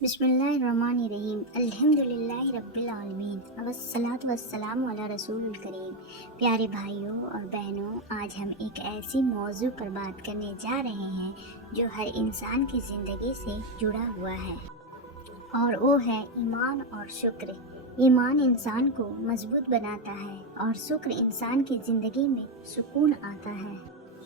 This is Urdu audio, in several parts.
بسم اللہ الرحمن الرحیم الحمدللہ رب العالمین والصلاۃ والسلام علی رسول الکریم۔ پیارے بھائیوں اور بہنوں، آج ہم ایک ایسی موضوع پر بات کرنے جا رہے ہیں جو ہر انسان کی زندگی سے جڑا ہوا ہے، اور وہ ہے ایمان اور شکر۔ ایمان انسان کو مضبوط بناتا ہے اور شکر انسان کی زندگی میں سکون آتا ہے۔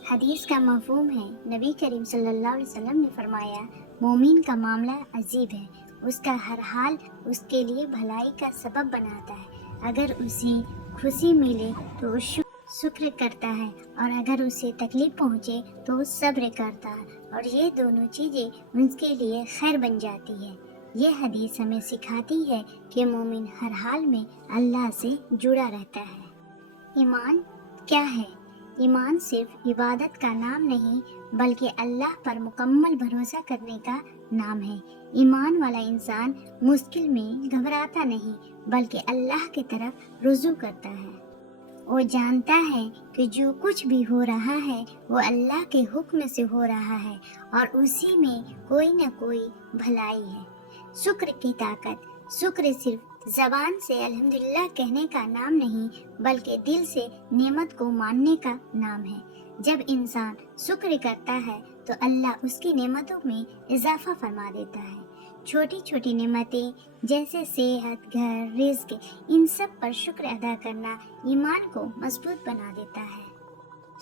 حدیث کا مفہوم ہے، نبی کریم صلی اللہ علیہ وسلم نے فرمایا، مومن کا معاملہ عجیب ہے، اس کا ہر حال اس کے لیے بھلائی کا سبب بناتا ہے۔ اگر اسے خوشی ملے تو وہ شکر کرتا ہے، اور اگر اسے تکلیف پہنچے تو وہ صبر کرتا ہے، اور یہ دونوں چیزیں اس کے لیے خیر بن جاتی ہے۔ یہ حدیث ہمیں سکھاتی ہے کہ مومن ہر حال میں اللہ سے جڑا رہتا ہے۔ ایمان کیا ہے؟ ایمان صرف عبادت کا نام نہیں بلکہ اللہ پر مکمل بھروسہ کرنے کا نام ہے۔ ایمان والا انسان مشکل میں گھبراتا نہیں بلکہ اللہ کی طرف رجوع کرتا ہے۔ وہ جانتا ہے کہ جو کچھ بھی ہو رہا ہے وہ اللہ کے حکم سے ہو رہا ہے، اور اسی میں کوئی نہ کوئی بھلائی ہے۔ شکر کی طاقت۔ شکر صرف زبان سے الحمدللہ کہنے کا نام نہیں بلکہ دل سے نعمت کو ماننے کا نام ہے۔ جب انسان شکر کرتا ہے تو اللہ اس کی نعمتوں میں اضافہ فرما دیتا ہے۔ چھوٹی چھوٹی نعمتیں جیسے صحت، گھر، رزق، ان سب پر شکر ادا کرنا ایمان کو مضبوط بنا دیتا ہے۔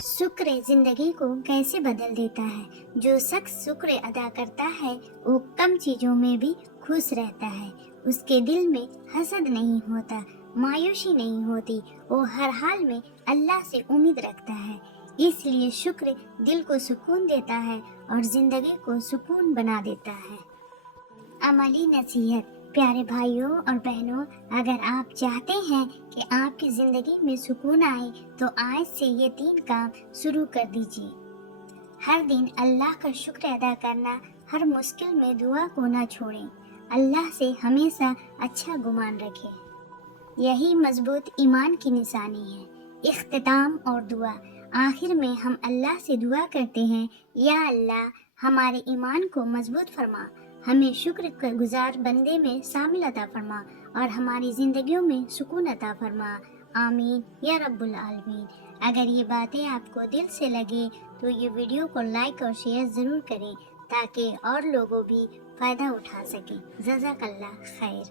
شکر زندگی کو کیسے بدل دیتا ہے؟ جو شخص شکر ادا کرتا ہے وہ کم چیزوں میں بھی خوش رہتا ہے۔ اس کے دل میں حسد نہیں ہوتا، مایوسی نہیں ہوتی، وہ ہر حال میں اللہ سے امید رکھتا ہے۔ اس لیے شکر دل کو سکون دیتا ہے اور زندگی کو سکون بنا دیتا ہے۔ عملی نصیحت۔ پیارے بھائیوں اور بہنوں، اگر آپ چاہتے ہیں کہ آپ کی زندگی میں سکون آئے تو آج سے یہ 3 کام شروع کر دیجیے۔ ہر دن اللہ کا شکر ادا کرنا، ہر مشکل میں دعا کو نہ چھوڑیں، اللہ سے ہمیشہ اچھا گمان رکھیں۔ یہی مضبوط ایمان کی نشانی ہے۔ اختتام اور دعا۔ آخر میں ہم اللہ سے دعا کرتے ہیں، یا اللہ ہمارے ایمان کو مضبوط فرما، ہمیں شکر گزار بندے میں شامل عطا فرما، اور ہماری زندگیوں میں سکون عطا فرما۔ آمین یا رب العالمین۔ اگر یہ باتیں آپ کو دل سے لگے تو یہ ویڈیو کو لائک اور شیئر ضرور کریں تاکہ اور لوگوں بھی فائدہ اٹھا سکیں۔ جزاک اللہ خیر۔